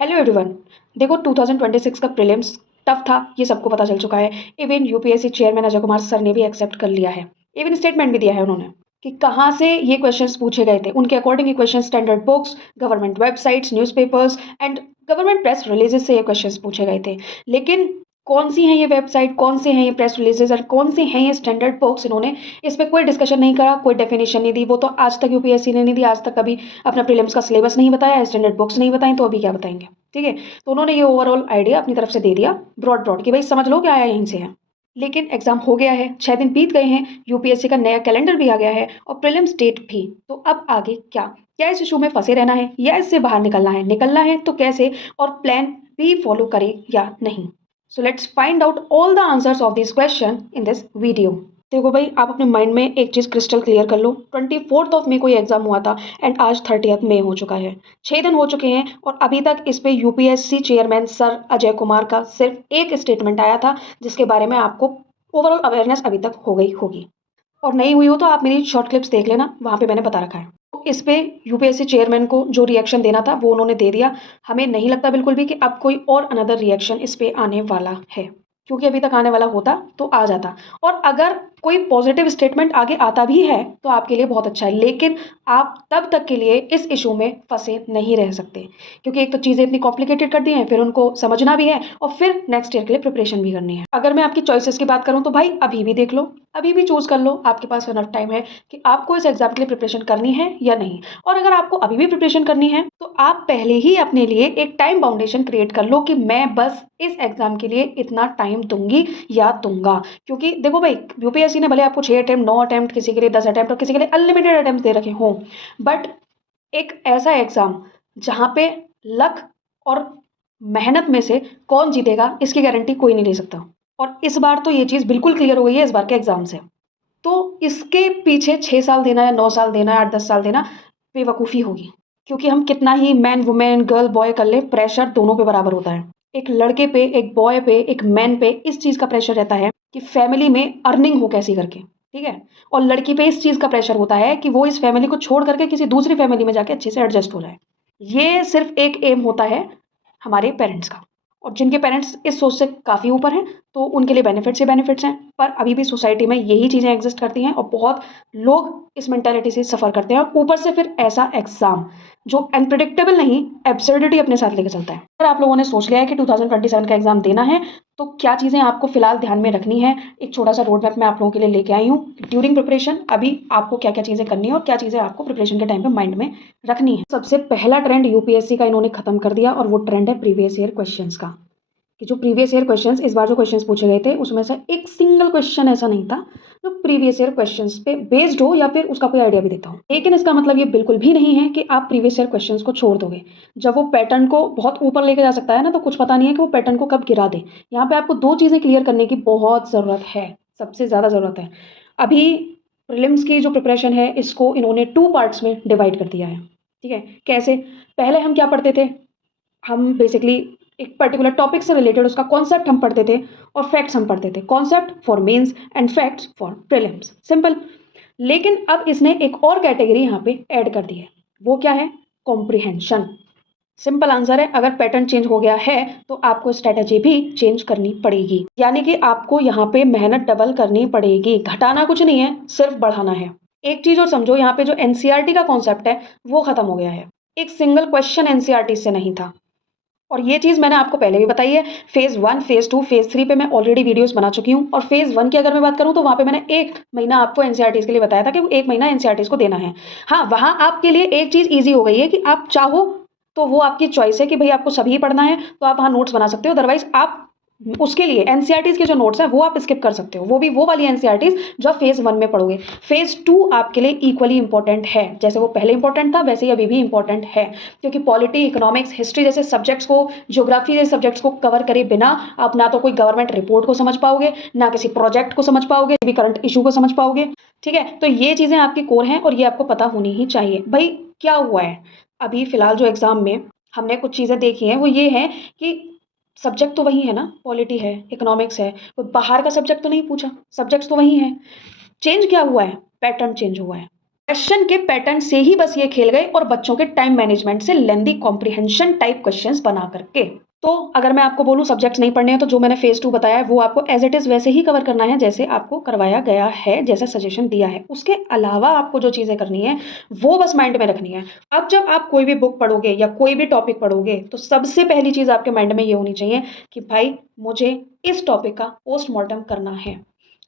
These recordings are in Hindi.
Hello everyone. देखो 2026 का प्रीलिम्स टफ था, ये सबको पता चल चुका है। Even UPSC chairman Ajay Kumar sir ने भी एक्सेप्ट कर लिया है। इवन स्टेटमेंट भी दिया है उन्होंने कि कहाँ से ये क्वेश्चंस पूछे गए थे। उनके अकॉर्डिंग ये question standard books, government websites, newspapers and government press releases से ये क्वेश्चंस पूछे गए थे। लेकिन कौन सी हैं ये वेबसाइट, कौन से हैं ये प्रेस रिलीजेस और कौन से हैं ये स्टैंडर्ड बुक्स, इन्होंने इस पर कोई डिस्कशन नहीं करा, कोई डेफिनेशन नहीं दी। वो तो आज तक यूपीएससी ने नहीं दी, आज तक कभी अपना प्रीलिम्स का सिलेबस नहीं बताया, स्टैंडर्ड बुक्स नहीं बताई, तो अभी क्या बताएंगे। ठीक है, तो उन्होंने ये ओवरऑल आइडिया अपनी तरफ से दे दिया, ब्रॉड ब्रॉड कि भाई समझ लो क्या आया यहीं से है। लेकिन एग्जाम हो गया है, 6 दिन बीत गए हैं, यूपीएससी का नया कैलेंडर भी आ गया है और प्रीलिम्स डेट भी। तो अब आगे क्या, क्या इस इशू में फंसे रहना है या इससे बाहर निकलना है, निकलना है तो कैसे, और प्लान बी फॉलो करें या नहीं। So let's find out all the answers of this question in this video. देखो भाई, आप अपने माइंड में एक चीज क्रिस्टल क्लियर कर लो। 24 मई को एग्जाम हुआ था एंड आज 30 मई हो चुका है। 6 दिन हो चुके हैं और अभी तक इस पे UPSC chairman sir Ajay Kumar का सिर्फ एक स्टेटमेंट आया था, जिसके बारे में आपको ओवरऑल अवेयरनेस अभी तक हो गई होगी। और नहीं हुई हो तो आप मेरी शॉर्ट क्लिप्स देख लेना, वहां पे मैंने बता रखा है। तो इस पे यूपीएससी चेयरमैन को जो रिएक्शन देना था वो उन्होंने दे दिया। हमें नहीं लगता बिल्कुल भी कि अब कोई और अनदर रिएक्शन इस पे आने वाला है, क्योंकि अभी तक आने वाला होता तो आ जाता। और अगर कोई पॉजिटिव स्टेटमेंट आगे आता भी है तो आपके लिए बहुत अच्छा है, लेकिन आप तब तक के लिए इस इशू में फंसे नहीं रह सकते, क्योंकि एक तो चीज़ें इतनी कॉम्प्लिकेटेड कर दी हैं, फिर उनको समझना भी है और फिर नेक्स्ट ईयर के लिए प्रिपरेशन भी करनी है। अगर मैं आपकी चॉइसेस की बात करूं तो भाई अभी भी देख लो, अभी भी चूज कर लो, आपके पास इनफ टाइम है कि आपको इस एग्जाम के लिए प्रिपरेशन करनी है या नहीं। और अगर आपको अभी भी प्रिपरेशन करनी है तो आप पहले ही अपने लिए एक टाइम बाउंडेशन क्रिएट कर लो कि मैं बस इस एग्जाम के लिए इतना टाइम दूंगी या दूंगा। क्योंकि देखो भाई, यूपीएससी ने भले आपको 6 अटेम्प्ट, 9 अटेम्प्ट, किसी के लिए 10 अटेम्प्ट और किसी के लिए अनलिमिटेड अटेम्प्ट दे रखे हों, बट एक ऐसा एग्जाम जहां पे लक और मेहनत में से कौन जीतेगा इसकी गारंटी कोई नहीं ले सकता। और इस बार तो ये चीज़ बिल्कुल क्लियर हो गई है इस बार के एग्जाम से। तो इसके पीछे 6 साल देना या 9 साल देना या 8-10 साल देना बेवकूफ़ी होगी। क्योंकि हम कितना ही मैन वुमेन गर्ल बॉय कर ले, प्रेशर दोनों पे बराबर होता है। एक लड़के पे, एक बॉय पे, एक मैन पे इस चीज़ का प्रेशर रहता है कि फैमिली में अर्निंग हो कैसी करके, ठीक है। और लड़की पे इस चीज़ का प्रेशर होता है कि वो इस फैमिली को छोड़ करके किसी दूसरी फैमिली में जाके अच्छे से एडजस्ट हो जाए। ये सिर्फ एक एम होता है हमारे पेरेंट्स का। और जिनके पेरेंट्स इस सोच से काफ़ी ऊपर हैं तो उनके लिए बेनिफिट्स ही बेनिफिट्स हैं, पर अभी भी सोसाइटी में यही चीज़ें एग्जिस्ट करती हैं और बहुत लोग इस मेंटालिटी से सफ़र करते हैं। और ऊपर से फिर ऐसा एग्जाम जो अनप्रिडिक्टेबल नहीं, एब्सर्डिटी अपने साथ लेकर चलता है। अगर आप लोगों ने सोच लिया है कि 2027 का एग्जाम देना है तो क्या चीज़ें आपको फिलहाल ध्यान में रखनी है, एक छोटा सा रोड मैप मैं आप लोगों के लिए लेके आई हूँ। ड्यूरिंग प्रिपरेशन अभी आपको क्या क्या चीज़ें करनी है और क्या चीज़ें आपको प्रिपरेशन के टाइम पे माइंड में रखनी है। सबसे पहला ट्रेंड यूपीएससी का इन्होंने खत्म कर दिया और वो ट्रेंड है प्रीवियस ईयर क्वेश्चंस का। कि जो प्रीवियस ईयर क्वेश्चंस, इस बार जो क्वेश्चंस पूछे गए थे उसमें से एक सिंगल क्वेश्चन ऐसा नहीं था जो प्रीवियस ईयर क्वेश्चंस पे बेस्ड हो या फिर उसका कोई आइडिया भी देता हो। लेकिन इसका मतलब ये बिल्कुल भी नहीं है कि आप प्रीवियस ईयर क्वेश्चंस को छोड़ दोगे। जब वो पैटर्न को बहुत ऊपर लेके जा सकता है ना, तो कुछ पता नहीं है कि वो पैटर्न को कब गिरा दे। यहाँ पे आपको दो चीज़ें क्लियर करने की बहुत ज़रूरत है, सबसे ज़्यादा ज़रूरत है। अभी प्रीलिम्स की जो प्रिपरेशन है इसको इन्होंने 2 पार्ट्स में डिवाइड कर दिया है। ठीक है, कैसे? पहले हम क्या पढ़ते थे, हम बेसिकली एक पर्टिकुलर टॉपिक से रिलेटेड उसका कॉन्सेप्ट हम पढ़ते थे और फैक्ट्स हम पढ़ते थे। Concept for mains and facts for prelims, simple. लेकिन अब इसने एक और कैटेगरी यहाँ पे ऐड कर दी है, वो क्या है? कॉम्प्रिहेंशन। सिंपल आंसर है, अगर पैटर्न चेंज हो गया है तो आपको स्ट्रेटेजी भी चेंज करनी पड़ेगी। यानी कि आपको यहाँ पे मेहनत डबल करनी पड़ेगी, घटाना कुछ नहीं है, सिर्फ बढ़ाना है। एक चीज और समझो, यहाँ पे जो एनसीईआरटी का कॉन्सेप्ट है वो खत्म हो गया है। एक सिंगल क्वेश्चन एनसीईआरटी से नहीं था। और ये चीज़ मैंने आपको पहले भी बताई है। फेज़ 1, फेज़ 2, फेज़ 3 पे मैं ऑलरेडी वीडियोस बना चुकी हूँ। और फेज़ 1 की अगर मैं बात करूँ तो वहाँ पे मैंने 1 महीना आपको एनसीईआरटीज़ के लिए बताया था कि वो 1 महीना एनसीईआरटीज़ को देना है। हाँ, वहाँ आपके लिए एक चीज़ ईजी हो गई है कि आप चाहो तो वो आपकी चॉइस है कि भाई आपको सभी पढ़ना है तो आप वहाँ नोट्स बना सकते हो। अदरवाइज आप उसके लिए एनसीईआरटीज़ के जो नोट्स हैं वो आप स्किप कर सकते हो, वो भी वो वाली एनसीईआरटीज़ जो आप फेज़ 1 में पढ़ोगे। फेज़ 2 आपके लिए इक्वली इंपॉर्टेंट है, जैसे वो पहले इंपॉर्टेंट था वैसे ही अभी भी इंपॉर्टेंट है। क्योंकि पॉलिटी, इकोनॉमिक्स, हिस्ट्री जैसे सब्जेक्ट्स को, ज्योग्राफी जैसे सब्जेक्ट्स को कवर करे बिना आप ना तो कोई गवर्नमेंट रिपोर्ट को समझ पाओगे, ना किसी प्रोजेक्ट को समझ पाओगे, भी करंट इशू को समझ पाओगे। ठीक है, तो ये चीज़ें आपकी कोर हैं और ये आपको पता होनी ही चाहिए। भाई क्या हुआ है, अभी फिलहाल जो एग्जाम में हमने कुछ चीज़ें देखी हैं वो ये है कि सब्जेक्ट तो वही है ना, पॉलिटी है, इकोनॉमिक्स है, कोई बाहर का सब्जेक्ट तो नहीं पूछा, सब्जेक्ट्स तो वही हैं। चेंज क्या हुआ है? पैटर्न चेंज हुआ है। क्वेश्चन के पैटर्न से ही बस ये खेल गए और बच्चों के टाइम मैनेजमेंट से लेंदी कॉम्प्रिहेंशन टाइप क्वेश्चंस बना करके। तो अगर मैं आपको बोलूँ सब्जेक्ट्स नहीं पढ़ने हैं तो जो मैंने फेज 2 बताया है वो आपको एज इट इज़ वैसे ही कवर करना है जैसे आपको करवाया गया है, जैसा सजेशन दिया है। उसके अलावा आपको जो चीज़ें करनी है वो बस माइंड में रखनी है। अब जब आप कोई भी बुक पढ़ोगे या कोई भी टॉपिक पढ़ोगे तो सबसे पहली चीज़ आपके माइंड में ये होनी चाहिए कि भाई मुझे इस टॉपिक का पोस्टमार्टम करना है।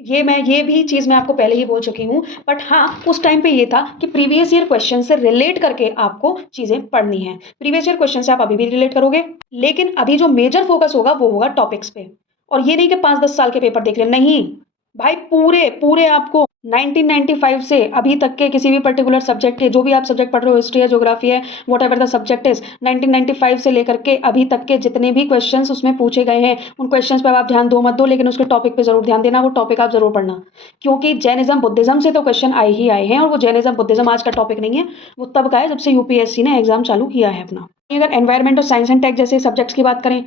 ये भी चीज़ मैं आपको पहले ही बोल चुकी हूँ, बट हाँ, उस टाइम पे ये था कि प्रीवियस ईयर क्वेश्चन से रिलेट करके आपको चीज़ें पढ़नी हैं। प्रीवियस ईयर क्वेश्चन से आप अभी भी रिलेट करोगे, लेकिन अभी जो मेजर फोकस होगा वो होगा टॉपिक्स पे। और ये नहीं कि 5-10 साल के पेपर देख रहे हैं, नहीं। भाई पूरे पूरे आपको 1995 से अभी तक के किसी भी पर्टिकुलर सब्जेक्ट के, जो भी आप सब्जेक्ट पढ़ रहे हो, हिस्ट्री है, ज्योग्राफी है, what ever the subject is, 1995 से लेकर के अभी तक के जितने भी क्वेश्चंस उसमें पूछे गए हैं उन क्वेश्चंस पे आप ध्यान दो मत दो, लेकिन उसके टॉपिक पे जरूर ध्यान देना, वो टॉपिक आप जरूर पढ़ना। क्योंकि जैनिज्म बुद्धिज्म से तो क्वेश्चन आए ही आए हैं, और वो जैनिज्म बुद्धिज्म आज का टॉपिक नहीं है, वो तब का है जब से यूपीएससी ने एग्जाम चालू किया है अपना। अगर एनवायरमेंट और साइंस एंड टेक जैसे सब्जेक्ट्स की बात करें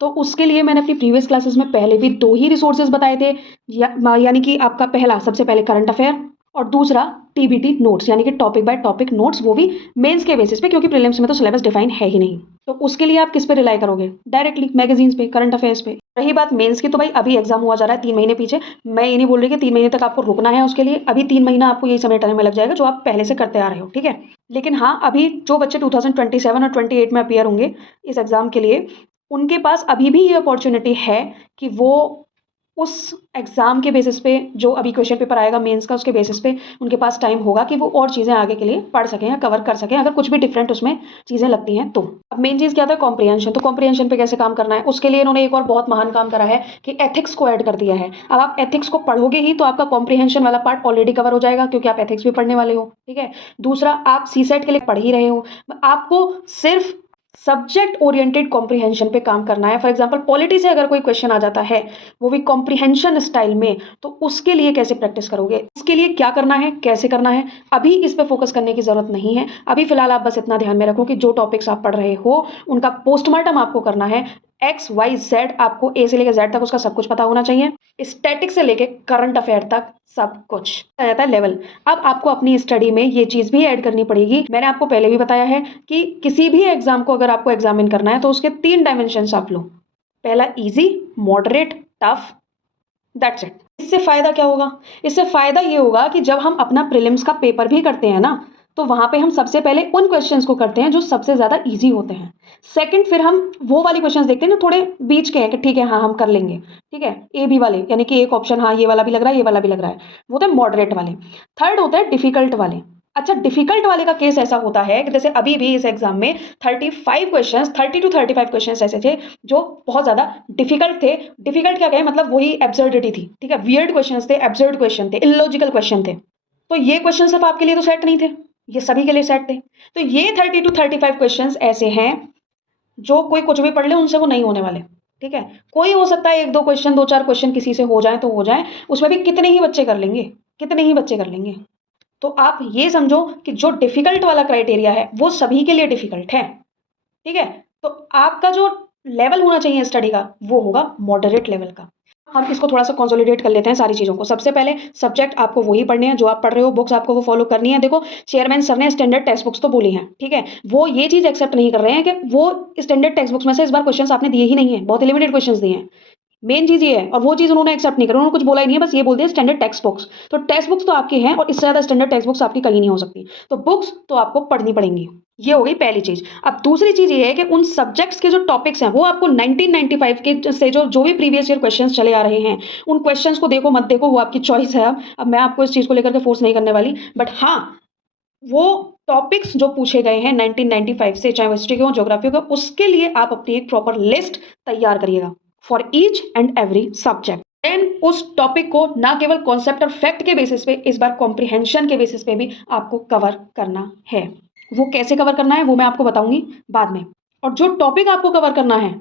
तो उसके लिए मैंने अपनी प्रीवियस क्लासेस में पहले भी 2 ही रिसोर्सेज बताए थे, यानी कि आपका पहला सबसे पहले करंट अफेयर और दूसरा टीबीटी नोट्स, यानी कि टॉपिक बाय टॉपिक नोट्स, वो भी मेंस के बेसिस पे, क्योंकि प्रीलिम्स में तो सिलेबस डिफाइन है ही नहीं। तो उसके लिए आप किस पे रिलाई करोगे? डायरेक्टली मैगजीन्स पे, करंट अफेयर्स पे। रही बात मेंस की, तो भाई अभी एग्जाम हुआ जा रहा है 3 महीने पीछे। मैं ये नहीं बोल रही कि 3 महीने तक आपको रुकना है उसके लिए, अभी 3 महीना आपको यही समेटने में लग जाएगा जो आप पहले से करते आ रहे हो, ठीक है। लेकिन हाँ, अभी जो बच्चे 2027 और 28 में अपियर होंगे इस एग्जाम के लिए, उनके पास अभी भी ये अपॉर्चुनिटी है कि वो उस एग्ज़ाम के बेसिस पे, जो अभी क्वेश्चन पेपर आएगा मेंस का, उसके बेसिस पे उनके पास टाइम होगा कि वो और चीज़ें आगे के लिए पढ़ सकें या कवर कर सकें, अगर कुछ भी डिफरेंट उसमें चीज़ें लगती हैं तो। अब मेन चीज़ क्या था? कॉम्प्रिहेंशन। तो कॉम्प्रिहेंशन पे कैसे काम करना है, उसके लिए इन्होंने एक और बहुत महान काम करा है कि एथिक्स को ऐड कर दिया है। अब आप एथिक्स को पढ़ोगे ही तो आपका कॉम्प्रिहेंशन वाला पार्ट ऑलरेडी कवर हो जाएगा, क्योंकि आप एथिक्स भी पढ़ने वाले हो, ठीक है। दूसरा, आप सीसेट के लिए पढ़ ही रहे हो, आपको सिर्फ सब्जेक्ट ओरिएंटेड कॉम्प्रिहेंशन पे काम करना है। फॉर एग्जांपल पॉलिटी से अगर कोई क्वेश्चन आ जाता है, वो भी कॉम्प्रिहेंशन स्टाइल में, तो उसके लिए कैसे प्रैक्टिस करोगे, उसके लिए क्या करना है, कैसे करना है, अभी इस पे फोकस करने की जरूरत नहीं है। अभी फिलहाल आप बस इतना ध्यान में रखो कि जो टॉपिक्स आप पढ़ रहे हो उनका पोस्टमार्टम आपको करना है। एक्स वाई जेड, आपको ए से लेकर जेड तक उसका सब कुछ पता होना चाहिए, स्टैटिक से लेके करंट अफेयर तक सब कुछ आ जाता है लेवल। अब आपको अपनी स्टडी में ये चीज़ भी ऐड करनी पड़ेगी। मैंने आपको पहले भी बताया है कि किसी भी एग्जाम को अगर आपको एग्जामिन करना है तो उसके 3 डायमेंशंस आप लो। पहला easy, moderate, tough, that's it. इससे फायदा क्या होगा? इससे फायदा ये होगा कि जब हम अपना प्रीलिम्स का पेपर भी करते हैं ना, तो वहां पे हम सबसे पहले उन क्वेश्चंस को करते हैं जो सबसे ज्यादा इजी होते हैं। सेकंड, फिर हम वो वाले क्वेश्चंस देखते हैं ना थोड़े बीच के हैं कि ठीक है हाँ हम कर लेंगे, ठीक है, ए बी वाले, यानी कि एक ऑप्शन हाँ ये वाला भी लग रहा है, ये वाला भी लग रहा है, वो होते हैं मॉडरेट वाले। थर्ड होता है डिफिकल्ट वाले। अच्छा, डिफिकल्ट वाले का केस ऐसा होता है कि जैसे अभी भी इस एग्जाम में 35 क्वेश्चंस, 30 to 35 क्वेश्चंस ऐसे थे जो बहुत ज्यादा डिफिकल्ट थे। डिफिकल्ट क्या कहें, मतलब वही एब्सर्डिटी थी, ठीक है, वियर्ड क्वेश्चंस थे, एब्सर्ड क्वेश्चन थे, इलॉजिकल क्वेश्चन थे। तो ये क्वेश्चन सिर्फ आपके लिए तो सेट नहीं थे, ये सभी के लिए सेट थे। तो ये 30 to 35 क्वेश्चंस ऐसे हैं जो कोई कुछ भी पढ़ ले उनसे वो नहीं होने वाले, ठीक है। कोई हो सकता है 1-2 क्वेश्चन, 2-4 क्वेश्चन किसी से हो जाए तो हो जाए, उसमें भी कितने ही बच्चे कर लेंगे, कितने ही बच्चे कर लेंगे। तो आप ये समझो कि जो डिफिकल्ट वाला क्राइटेरिया है वो सभी के लिए डिफिकल्ट है, ठीक है। तो आपका जो लेवल होना चाहिए स्टडी का वो होगा मॉडरेट लेवल का। हम इसको थोड़ा सा कंसोलिडेट कर लेते हैं सारी चीज़ों को। सबसे पहले सब्जेक्ट आपको वही पढ़ने हैं जो आप पढ़ रहे हो, बुक्स आपको वो फॉलो करनी है। देखो, चेयरमैन सर ने स्टैंडर्ड टेक्स्ट बुक्स तो बोली हैं, ठीक है, वो ये चीज़ एक्सेप्ट नहीं कर रहे हैं कि वो स्टैंडर्ड टेक्स्ट बुक्स में से इस बार क्वेश्चंस आपने दिए ही नहीं है, बहुत लिमिटेड क्वेश्चंस दिए हैं। मेन चीज ये है, और वो चीज उन्होंने एक्सेप्ट नहीं करी, उन्होंने कुछ बोला ही नहीं है, बस ये बोल दिया स्टैंडर्ड टेक्स्ट बुक्स। तो टेक्स्ट बुक्स तो आपकी हैं और इससे ज्यादा स्टैंडर्ड टेक्स्ट बुक्स आपकी कहीं नहीं हो सकती, तो बुक्स तो आपको पढ़नी पड़ेंगी। ये हो गई पहली चीज। अब दूसरी चीज ये है कि उन सब्जेक्ट्स के जो टॉपिक्स हैं वो आपको 1995 के से जो भी प्रीवियस ईयर क्वेश्चंस चले आ रहे हैं, उन क्वेश्चंस को देखो मत देखो वो आपकी चॉइस है। अब मैं आपको इस चीज को लेकर के फोर्स नहीं करने वाली, बट हाँ, वो टॉपिक्स जो पूछे गए हैं 1995 से, चाहे वो हिस्ट्री के हो, ज्योग्राफी हो, उसके लिए आप अपनी एक प्रॉपर लिस्ट तैयार करिएगा for each and every subject. Then उस टॉपिक को ना केवल कॉन्सेप्ट और फैक्ट के बेसिस पे, इस बार कॉम्प्रिहेंशन के बेसिस पे भी आपको कवर करना है। वो कैसे कवर करना है वो मैं आपको बताऊंगी बाद में। और जो टॉपिक आपको कवर करना है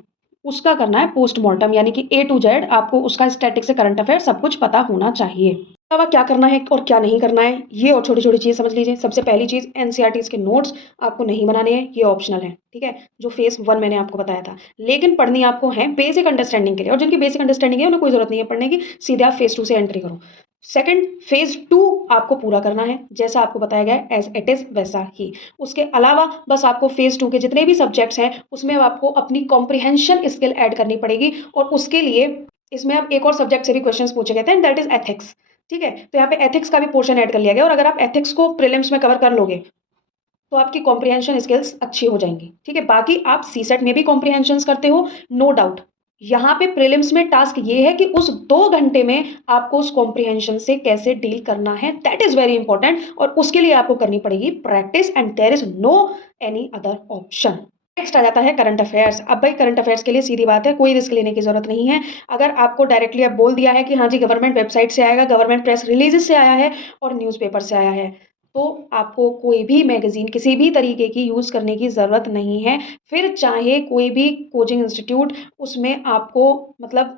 उसका करना है पोस्टमार्टम, यानी कि A to Z आपको उसका स्टैटिक से करंट अफेयर सब कुछ पता होना चाहिए। अलावा क्या करना है और क्या नहीं करना है ये और छोटी छोटी चीज़ समझ लीजिए। सबसे पहली चीज़, एनसीईआरटीज़ के नोट्स आपको नहीं बनाने हैं, ये ऑप्शनल है, ठीक है, जो फेज 1 मैंने आपको बताया था, लेकिन पढ़नी आपको है बेसिक अंडरस्टैंडिंग के लिए, और जिनकी बेसिक अंडरस्टैंडिंग है उन्हें कोई जरूरत नहीं है पढ़ने की, सीधे आप फेज 2 से एंट्री करो। सेकंड फेज़ 2 आपको पूरा करना है, जैसा आपको बताया गया है एज़ इट इज़ वैसा ही। उसके अलावा बस आपको फेज़ 2 के जितने भी सब्जेक्ट्स हैं, उसमें अब आपको अपनी कॉम्प्रिहेंशन स्किल ऐड करनी पड़ेगी और उसके लिए इसमें अब एक और सब्जेक्ट से भी क्वेश्चंस पूछे गए थे एंड दैट इज़ एथिक्स, ठीक है? तो यहाँ पे एथिक्स का भी पोर्शन ऐड कर लिया गया और अगर आप एथिक्स को प्रीलिम्स में कवर कर लोगे, तो आपकी कॉम्प्रिहेंशन स्किल्स अच्छी हो जाएँगी, ठीक है? बाकी आप सीसेट में भी कॉम्प्रिहेंशन्स करते हो, नो डाउट। यहाँ पे प्रीलिम्स में टास्क ये है कि उस 2 घंटे में आपको उस कॉम्प्रिहेंशन से कैसे डील करना है, दैट इज़ वेरी इंपॉर्टेंट और उसके लिए आपको करनी पड़ेगी practice and there is no any other option. Next आ जाता है करंट अफेयर्स। अब भाई करंट अफेयर्स के लिए सीधी बात है, कोई रिस्क लेने की ज़रूरत नहीं है। अगर आपको डायरेक्टली अब बोल दिया है कि हाँ जी, गवर्नमेंट वेबसाइट से आएगा, गवर्नमेंट प्रेस रिलीज़ेज़ से आया है और न्यूज़पेपर से आया है, तो आपको कोई भी मैगज़ीन किसी भी तरीके की यूज़ करने की ज़रूरत नहीं है। फिर चाहे कोई भी कोचिंग इंस्टीट्यूट उसमें आपको मतलब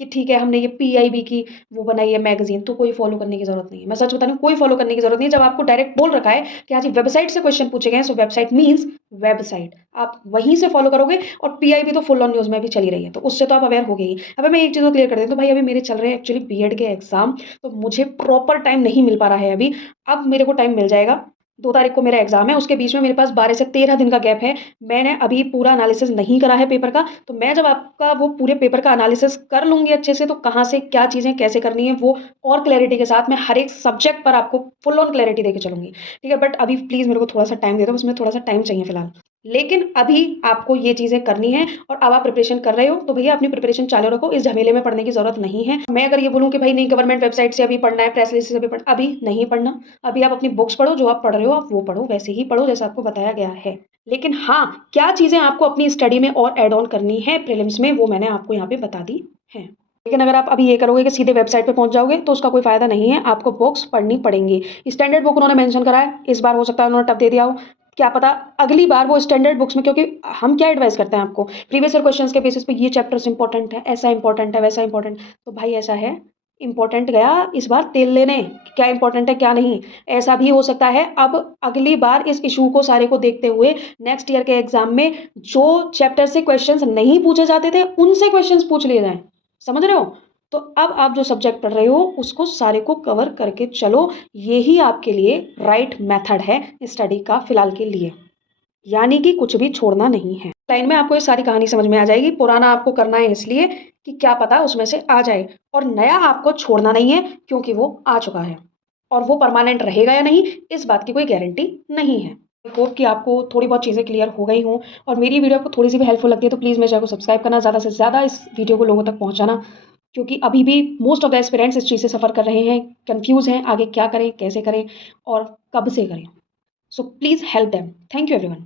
कि ठीक है हमने ये पीआईबी की वो बनाई है मैगज़ीन तो कोई फ़ॉलो करने की ज़रूरत नहीं है। मैं सच बता रही हूँ कोई फ़ॉलो करने की ज़रूरत नहीं है। जब आपको डायरेक्ट बोल रखा है कि हाँ जी वेबसाइट से क्वेश्चन पूछे गए हैं, सो वेबसाइट मीन्स वेबसाइट। आप वहीं से फ़ॉलो करोगे और पीआईबी तो फुल ऑन न्यूज़ में भी चली रही है, तो उससे तो आप अवेयर हो गए ही। अब मैं एक चीज़ और क्लियर कर देती हूँ, तो भाई अभी मेरे चल रहे हैं एक्चुअली बीएड के एग्ज़ाम, तो मुझे प्रॉपर टाइम नहीं मिल पा रहा है अभी। अब मेरे को टाइम मिल जाएगा, 2 तारीख को मेरा एग्ज़ाम है, उसके बीच में मेरे पास 12 से 13 दिन का गैप है। मैंने अभी पूरा एनालिसिस नहीं करा है पेपर का, तो मैं जब आपका वो पूरे पेपर का एनालिसिस कर लूँगी अच्छे से, तो कहाँ से क्या चीज़ें कैसे करनी है, वो और क्लैरिटी के साथ मैं हर एक सब्जेक्ट पर आपको फुल ऑन क्लैरिटी देके चलूँगी, ठीक है? बट अभी प्लीज़ मेरे को थोड़ा-सा टाइम दे दो, बस मुझे थोड़ा-सा टाइम चाहिए फ़िलहाल। लेकिन अभी आपको ये चीज़ें करनी है और अब आप प्रिपरेशन कर रहे हो, तो भैया अपनी प्रिपरेशन चालू रखो, इस झमेले में पढ़ने की ज़रूरत नहीं है। मैं अगर ये बोलूँ कि भाई नहीं गवर्नमेंट वेबसाइट से अभी पढ़ना है, प्रेस रिलीज़ से अभी अभी नहीं पढ़ना। अभी आप अपनी बुक्स पढ़ो, जो आप पढ़ रहे हो आप वो पढ़ो, वैसे ही पढ़ो जैसा आपको बताया गया है। लेकिन हाँ, क्या चीज़ें आपको अपनी स्टडी में और ऐड ऑन करनी है प्रीलिम्स में, वो मैंने आपको यहाँ पे बता दी हैं। लेकिन अगर आप अभी ये करोगे कि सीधे वेबसाइट पे पहुँच जाओगे, तो उसका कोई फ़ायदा नहीं है, आपको बुक्स पढ़नी पड़ेंगी। स्टैंडर्ड बुक उन्होंने मेंशन करा है, इस बार हो सकता है उन्होंने टफ दे दिया हो, क्या पता अगली बार वो स्टैंडर्ड बुक्स में क्योंकि हम क्या एडवाइस करते हैं आपको, प्रीवियस ईयर क्वेश्चंस के बेसिस पे ये चैप्टर्स इंपॉर्टेंट है, ऐसा इंपॉर्टेंट है, वैसा इंपॉर्टेंट तो भाई ऐसा है, इंपॉर्टेंट गया इस बार तेल लेने, क्या इंपॉर्टेंट है क्या नहीं। ऐसा भी हो सकता है अब अगली बार इस इशू को सारे को देखते हुए नेक्स्ट ईयर के एग्जाम में जो चैप्टर से क्वेश्चंस नहीं पूछे जाते थे उनसे क्वेश्चंस पूछ लिए जाएं, समझ रहे हो? तो अब आप जो सब्जेक्ट पढ़ रहे हो उसको सारे को कवर करके चलो, यही आपके लिए राइट मेथड है स्टडी का फिलहाल के लिए, यानी कि कुछ भी छोड़ना नहीं है। लाइन में आपको ये सारी कहानी समझ में आ जाएगी, पुराना आपको करना है इसलिए कि क्या पता उसमें से आ जाए और नया आपको छोड़ना नहीं है क्योंकि वो आ चुका है और वो परमानेंट रहेगा या नहीं इस बात की कोई गारंटी नहीं है। आई होप कि आपको थोड़ी बहुत चीज़ें क्लियर हो गई हों और मेरी वीडियो आपको थोड़ी सी भी हेल्पफुल लगती है तो प्लीज़ मेरे चैनल को सब्सक्राइब करना, ज़्यादा से ज़्यादा इस वीडियो को लोगों तक पहुँचाना, क्योंकि अभी भी मोस्ट ऑफ द एस्पिरेंट्स इस चीज़ से सफ़र कर रहे हैं, कन्फ्यूज़ हैं आगे क्या करें, कैसे करें और कब से करें। So please help them. Thank you everyone.